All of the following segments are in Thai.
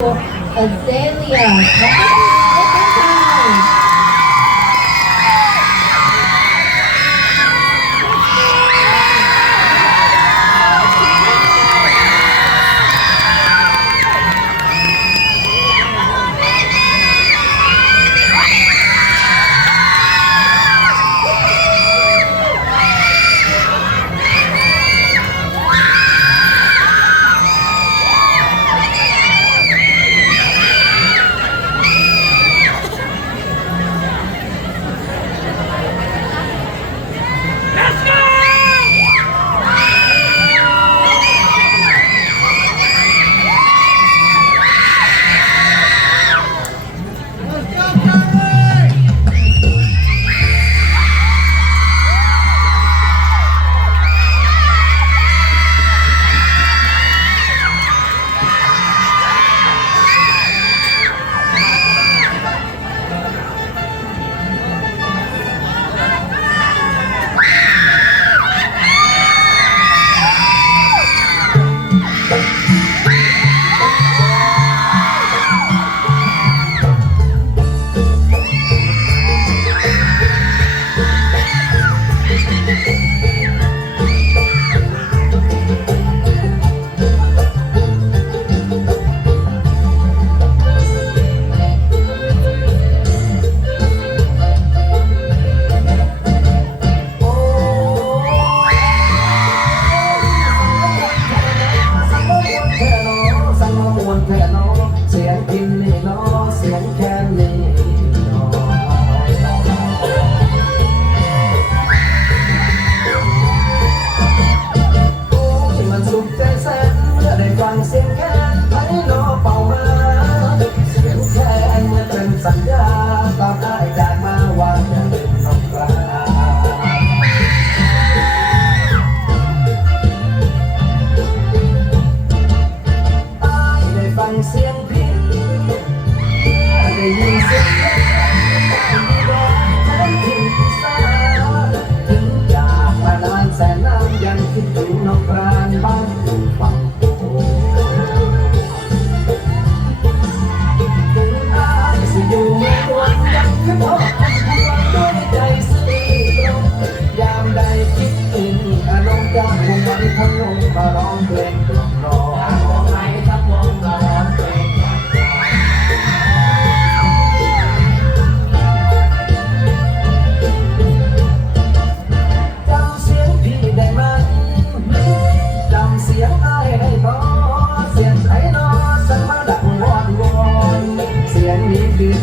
Azalea.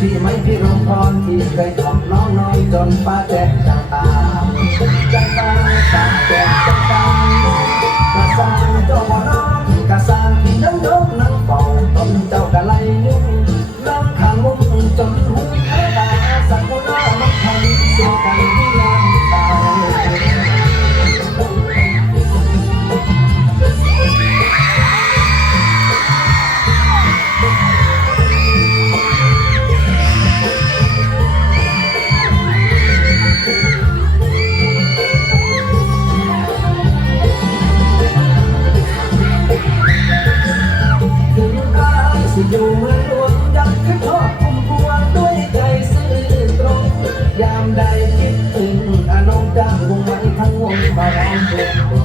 ที่ไม่พี่รองพรที่เคยทำน้องน้อยจนป้าแจ๊กจังตามจังตามป้าแจ๊กจังตามกระซังเจ้าบ่น้องกระซังที่น้องยกนั่งเป่าต้นเจ้ากะไลยุ่งน้ำขังมุ้งจนหูเธอตาสักคนหน้าน้องทำเสียกันที่น้ำตาอยู่เมืองหลวงดังขึ้นทอดพุ่มพวงด้วยใจซื่อตรงยามใดคิดถึงน้องจ้างวงไม้ทั้งวงมาร้องเพลง